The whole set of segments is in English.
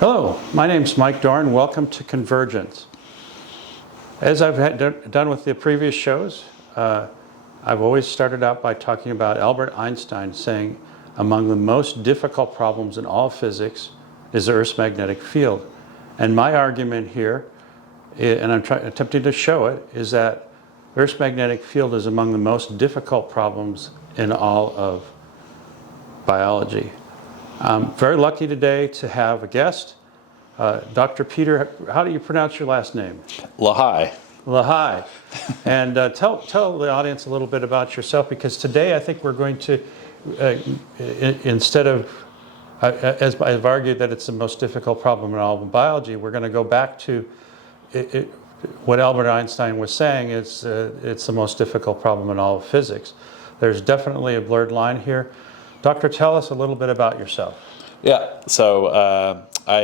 Hello, my name's Mike Doran. Welcome to Convergence. As I've done with the previous shows, I've always started out by talking about Albert Einstein saying among the most difficult problems in all physics is the Earth's magnetic field. And my argument here, and I'm attempting to show it, is that Earth's magnetic field is among the most difficult problems in all of biology. I'm very lucky today to have a guest, Dr. Pieter. How do you pronounce your last name? Lagaay. Lagaay. And tell the audience a little bit about yourself, because today I think we're going to, instead of, as I've argued that it's the most difficult problem in all of biology, we're going to go back to what Albert Einstein was saying is it's the most difficult problem in all of physics. There's definitely a blurred line here. Doctor, tell us a little bit about yourself. Yeah, so I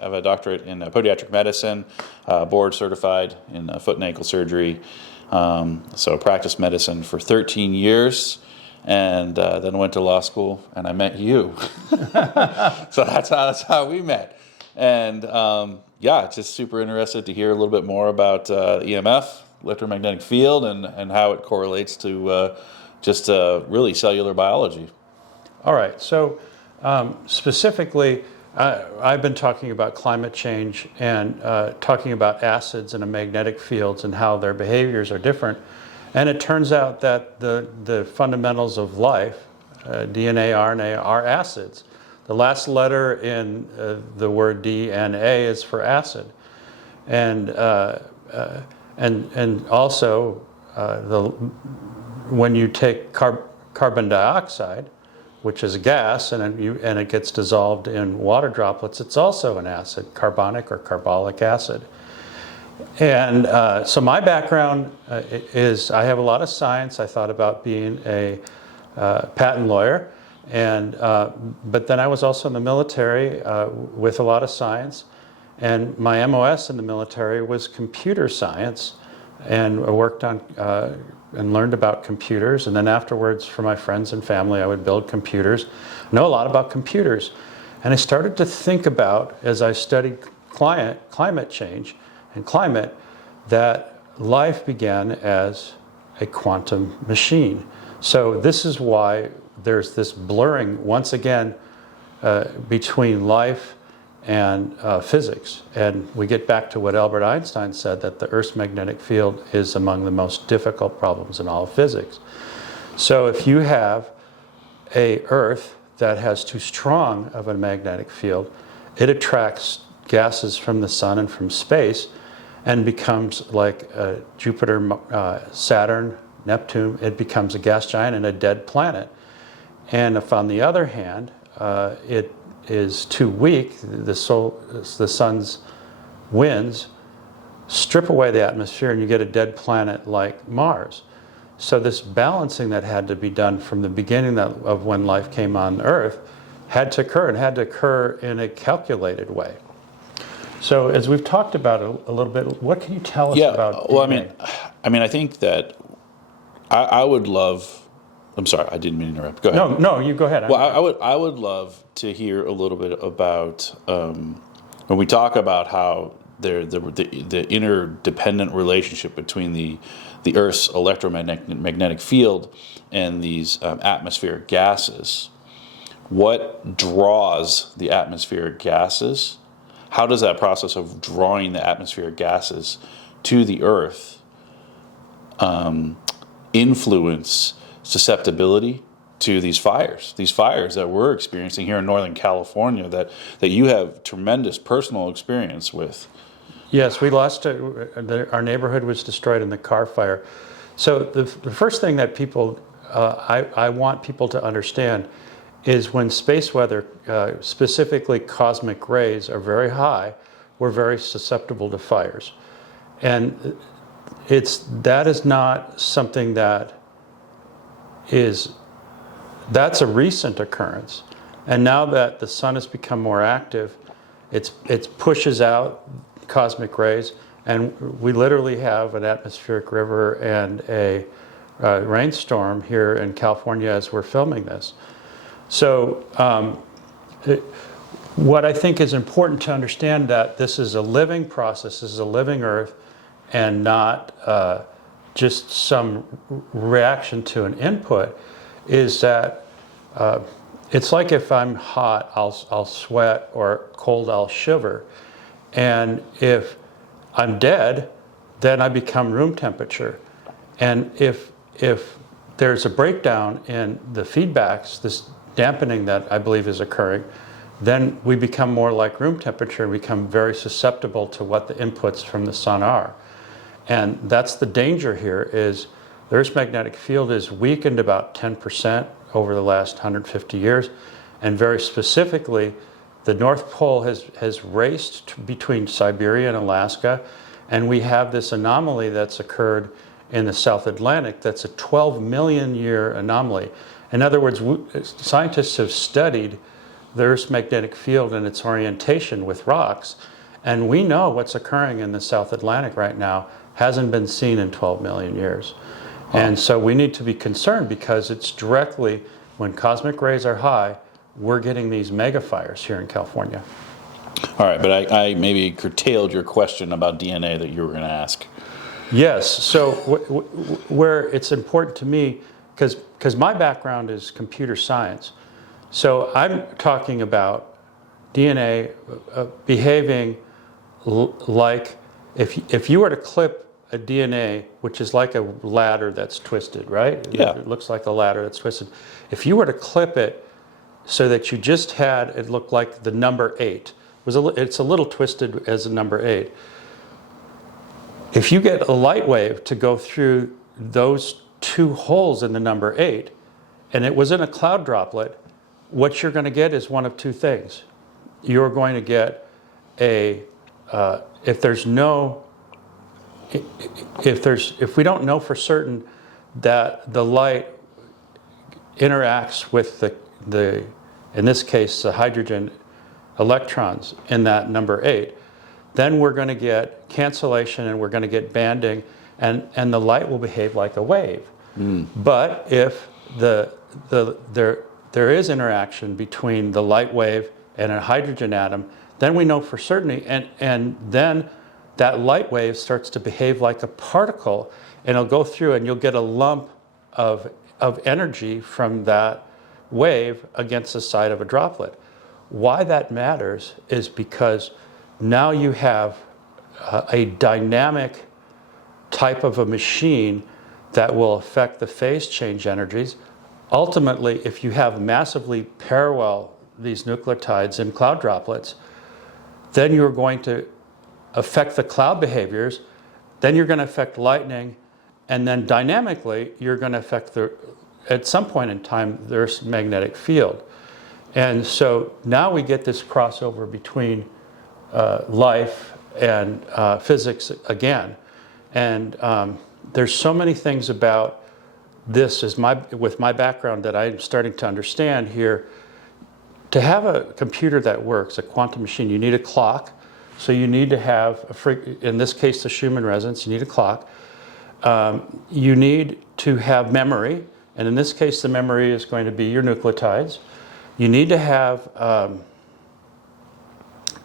have a doctorate in podiatric medicine, board certified in foot and ankle surgery. So practiced medicine for 13 years, and then went to law school, and I met you. So that's how we met. And yeah, just super interested to hear a little bit more about EMF, electromagnetic field, and how it correlates to just really cellular biology. All right, so specifically, I've been talking about climate change and talking about acids in a magnetic fields and how their behaviors are different. And it turns out that the fundamentals of life, DNA, RNA, are acids. The last letter in the word DNA is for acid. And also, when you take carbon dioxide, which is a gas, and it gets dissolved in water droplets, it's also an acid, carbonic or carbolic acid. And so my background is I have a lot of science. I thought about being a patent lawyer, but then I was also in the military with a lot of science. And my MOS in the military was computer science, and I worked on and learned about computers. And then afterwards, for my friends and family, I would build computers, know a lot about computers. And I started to think about, as I studied climate change and climate, that life began as a quantum machine. So this is why there's this blurring, once again, between life and physics. And we get back to what Albert Einstein said, that the Earth's magnetic field is among the most difficult problems in all of physics. So if you have a Earth that has too strong of a magnetic field, it attracts gases from the sun and from space and becomes like Jupiter, Saturn, Neptune. It becomes a gas giant and a dead planet. And if, on the other hand, it is too weak, the sun's winds strip away the atmosphere and you get a dead planet like Mars. So this balancing that had to be done from the beginning of when life came on Earth had to occur, and had to occur in a calculated way. So as we've talked about it a little bit, what can you tell us about DNA? I mean, I think that I would love. I'm sorry, I didn't mean to interrupt. Go ahead. No, you go ahead. Well, I would love to hear a little bit about when we talk about how the interdependent relationship between the Earth's electromagnetic field and these atmospheric gases. What draws the atmospheric gases? How does that process of drawing the atmospheric gases to the Earth influence susceptibility to these fires that we're experiencing here in Northern California that you have tremendous personal experience with? Yes, we lost our neighborhood was destroyed in the car fire. So the first thing that people, I want people to understand is when space weather, specifically cosmic rays, are very high, we're very susceptible to fires. And that is not something that's a recent occurrence. And now that the sun has become more active, it pushes out cosmic rays, and we literally have an atmospheric river and a rainstorm here in California as we're filming this. So what I think is important to understand, that this is a living process, this is a living Earth, and not just some reaction to an input, is that it's like if I'm hot, I'll sweat, or cold, I'll shiver. And if I'm dead, then I become room temperature. And if there's a breakdown in the feedbacks, this dampening that I believe is occurring, then we become more like room temperature and become very susceptible to what the inputs from the sun are. And that's the danger here, is the Earth's magnetic field is weakened about 10% over the last 150 years. And very specifically, the North Pole has raced between Siberia and Alaska, and we have this anomaly that's occurred in the South Atlantic that's a 12 million year anomaly. In other words, scientists have studied the Earth's magnetic field and its orientation with rocks, and we know what's occurring in the South Atlantic right now hasn't been seen in 12 million years. And so we need to be concerned, because it's directly, when cosmic rays are high, we're getting these mega fires here in California. All right, but I maybe curtailed your question about DNA that you were going to ask. Yes, so where it's important to me, because my background is computer science, so I'm talking about DNA behaving like, if you were to clip a DNA, which is like a ladder that's twisted, right? Yeah. It looks like a ladder that's twisted. If you were to clip it so that you just had, it looked like the number 8. It's a little twisted as a number 8. If you get a light wave to go through those two holes in the number 8, and it was in a cloud droplet, what you're going to get is one of two things. You're going to get if we don't know for certain that the light interacts with the in this case the hydrogen electrons in that number 8, then we're going to get cancellation and we're going to get banding, and the light will behave like a wave. But if there is interaction between the light wave and a hydrogen atom, then we know for certainty, and then that light wave starts to behave like a particle, and it'll go through, and you'll get a lump of energy from that wave against the side of a droplet. Why that matters is because now you have a dynamic type of a machine that will affect the phase change energies. Ultimately, if you have massively parallel these nucleotides in cloud droplets, then you're going to affect the cloud behaviors, then you're going to affect lightning, and then dynamically you're going to affect at some point in time, the Earth's magnetic field. And so now we get this crossover between life and physics again. And there's so many things about this with my background that I'm starting to understand here. To have a computer that works, a quantum machine, you need a clock. So you need to have, in this case, the Schumann resonance, you need a clock. You need to have memory, and in this case, the memory is going to be your nucleotides. You need to have actual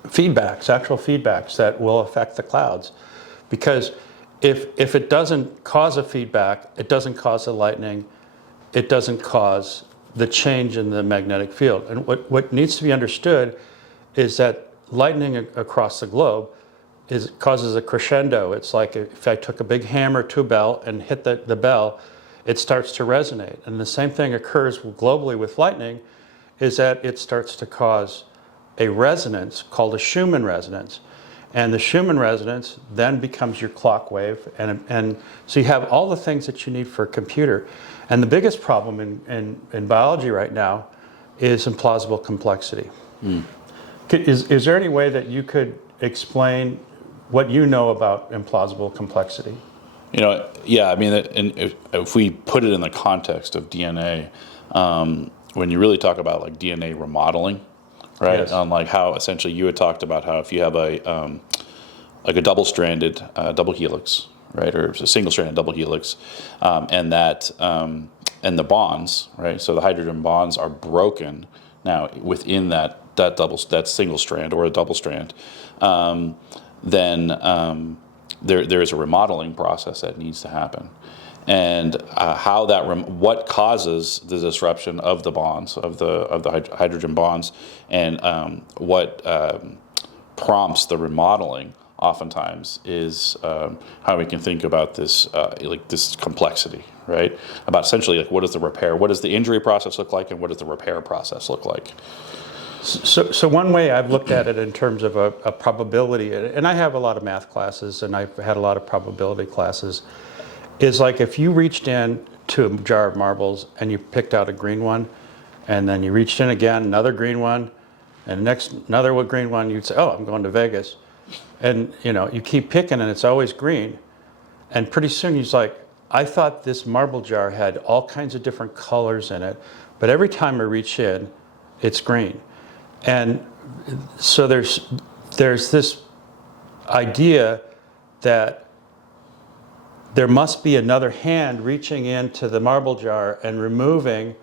feedbacks that will affect the clouds. Because if it doesn't cause a feedback, it doesn't cause the lightning, it doesn't cause the change in the magnetic field. And what needs to be understood is that lightning across the globe causes a crescendo. It's like if I took a big hammer to a bell and hit the bell, it starts to resonate. And the same thing occurs globally with lightning, is that it starts to cause a resonance called a Schumann resonance. And the Schumann resonance then becomes your clock wave. And so you have all the things that you need for a computer. And the biggest problem in biology right now is implausible complexity. Is there any way that you could explain what you know about implausible complexity? Yeah, I mean, if we put it in the context of DNA, when you really talk about like DNA remodeling, right? Yes. On like how essentially you had talked about how if you have a double-stranded double helix, right, or a single-stranded double helix, and the bonds, right? So the hydrogen bonds are broken Now, within that single strand or a double strand, then there is a remodeling process that needs to happen. And what causes the disruption of the bonds, of the hydrogen bonds, and what prompts the remodeling oftentimes is how we can think about this, like this complexity, right? About essentially like what does the injury process look like, and what does the repair process look like? So one way I've looked at it in terms of a probability, and I have a lot of math classes and I've had a lot of probability classes, is like if you reached in to a jar of marbles and you picked out a green one, and then you reached in again, another green one, and next another green one, you'd say, oh, I'm going to Vegas. And you keep picking and it's always green. And pretty soon he's like, I thought this marble jar had all kinds of different colors in it, but every time I reach in, it's green. And so there's this idea that there must be another hand reaching into the marble jar and removing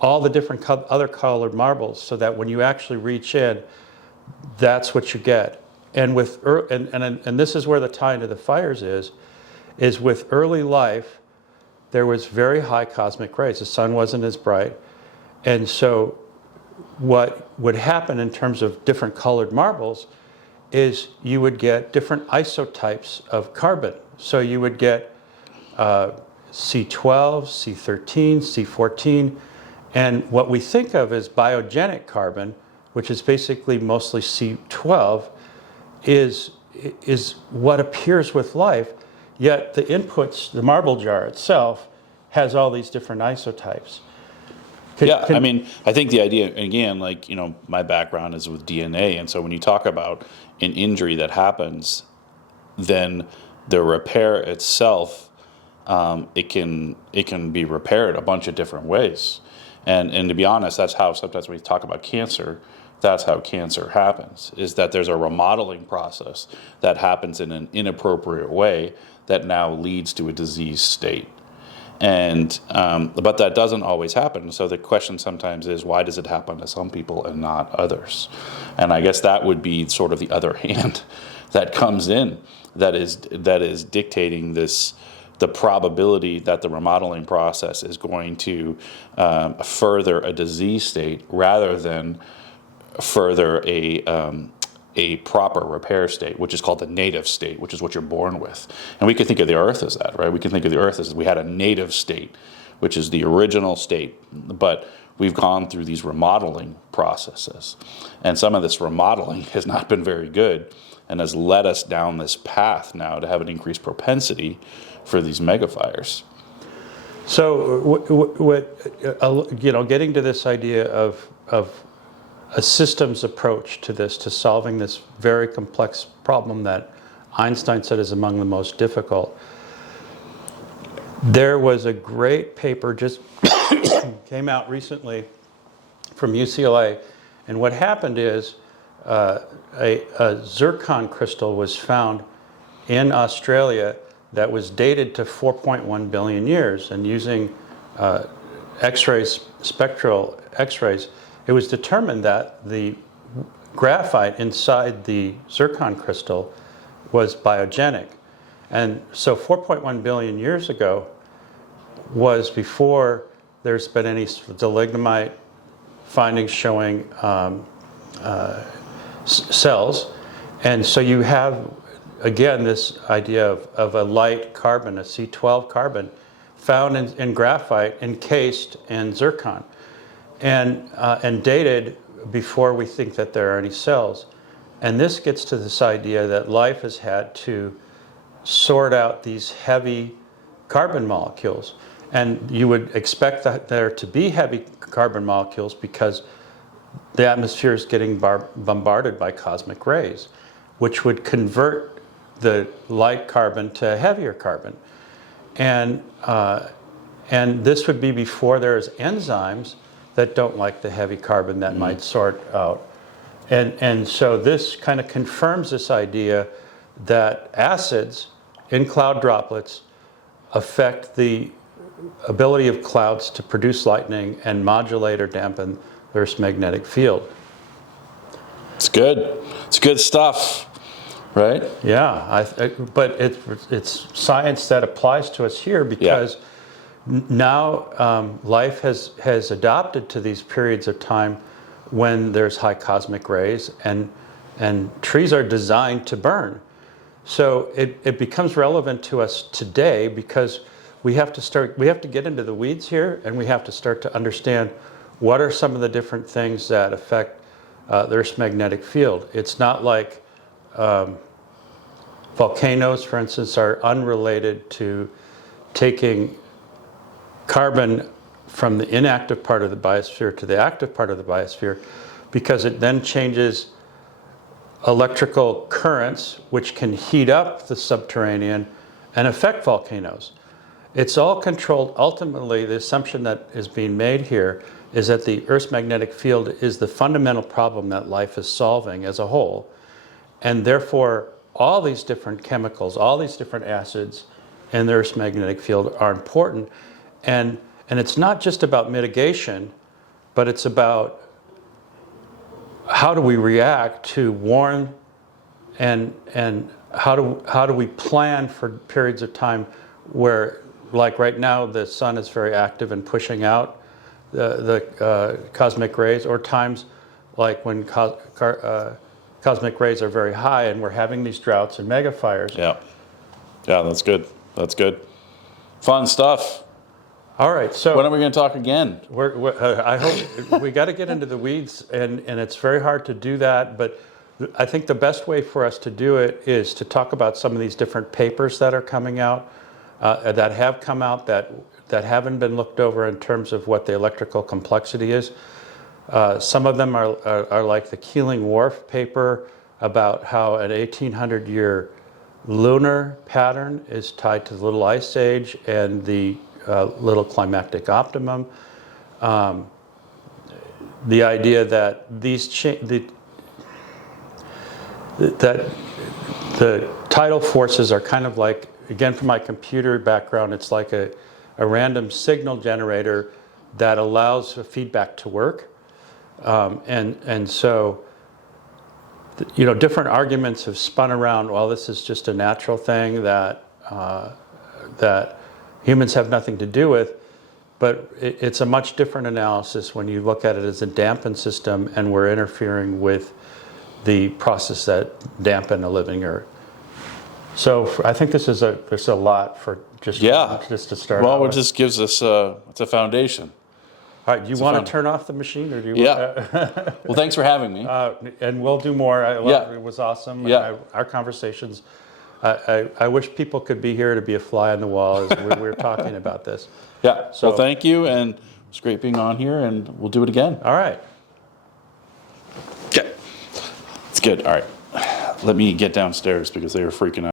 all the different other colored marbles, so that when you actually reach in, that's what you get. And and this is where the tie into the fires is with early life, there was very high cosmic rays. The sun wasn't as bright. And so what would happen in terms of different colored marbles is you would get different isotypes of carbon. So you would get C12, C13, C14, and what we think of as biogenic carbon, which is basically mostly C12, is what appears with life, yet the inputs, the marble jar itself, has all these different isotypes. I mean, I think the idea, again, like, my background is with DNA, and so when you talk about an injury that happens, then the repair itself, it can be repaired a bunch of different ways. And to be honest, that's how sometimes when we talk about cancer, that's how cancer happens, is that there's a remodeling process that happens in an inappropriate way that now leads to a disease state. And but that doesn't always happen. So the question sometimes is, why does it happen to some people and not others? And I guess that would be sort of the other hand that comes in, that is dictating the probability that the remodeling process is going to further a disease state rather than further a proper repair state, which is called the native state, which is what you're born with. And we can think of the earth as that, right? We can think of the earth as we had a native state, which is the original state, but we've gone through these remodeling processes. And some of this remodeling has not been very good and has led us down this path now to have an increased propensity for these megafires. So getting to this idea of a systems approach to this, to solving this very complex problem that Einstein said is among the most difficult. There was a great paper just came out recently from UCLA, and what happened is a zircon crystal was found in Australia that was dated to 4.1 billion years, and using X-rays, spectral X-rays, it was determined that the graphite inside the zircon crystal was biogenic. And so 4.1 billion years ago was before there's been any dolomiite findings showing cells. And so you have, again, this idea of a light carbon, a C12 carbon, found in graphite encased in zircon. And dated before we think that there are any cells. And this gets to this idea that life has had to sort out these heavy carbon molecules. And you would expect that there to be heavy carbon molecules because the atmosphere is getting bombarded by cosmic rays, which would convert the light carbon to heavier carbon. And this would be before there's enzymes that don't like the heavy carbon that might sort out. And so this kind of confirms this idea that acids in cloud droplets affect the ability of clouds to produce lightning and modulate or dampen Earth's magnetic field. It's good. It's good stuff, right? Yeah, but it's science that applies to us here because now life has adopted to these periods of time when there's high cosmic rays, and trees are designed to burn. So it becomes relevant to us today because we have to get into the weeds here, and we have to start to understand what are some of the different things that affect the Earth's magnetic field. It's not like volcanoes, for instance, are unrelated to taking carbon from the inactive part of the biosphere to the active part of the biosphere, because it then changes electrical currents which can heat up the subterranean and affect volcanoes. It's all controlled. Ultimately, the assumption that is being made here is that the Earth's magnetic field is the fundamental problem that life is solving as a whole, and therefore all these different chemicals, all these different acids in the Earth's magnetic field are important. And it's not just about mitigation, but it's about how do we react to warn, and how do we plan for periods of time where, like right now, the sun is very active and pushing out the cosmic rays, or times like when cosmic rays are very high and we're having these droughts and mega fires. Yeah, that's good. That's good. Fun stuff. All right, so when are we going to talk again? I hope we got to get into the weeds, and it's very hard to do that. But I think the best way for us to do it is to talk about some of these different papers that are coming out, that have come out that haven't been looked over in terms of what the electrical complexity is. Some of them are like the Keeling Wharf paper about how an 1800-year lunar pattern is tied to the Little Ice Age and the little climactic optimum. The idea that that the tidal forces are kind of like, again, from my computer background, it's like a random signal generator that allows feedback to work. And so, different arguments have spun around, well, this is just a natural thing that humans have nothing to do with, but it's a much different analysis when you look at it as a dampened system and we're interfering with the process that dampen a living Earth. So I think there's a lot for just to start. Well, it just gives us it's a foundation. All right, do you want to turn off the machine, or do you? Yeah. Well, thanks for having me. And we'll do more. It was awesome. Yeah. Our conversations. I wish people could be here to be a fly on the wall as we're talking about this. Yeah. So well, thank you, and it's great being on here, and we'll do it again. All right. Okay. It's good. All right. Let me get downstairs because they were freaking out.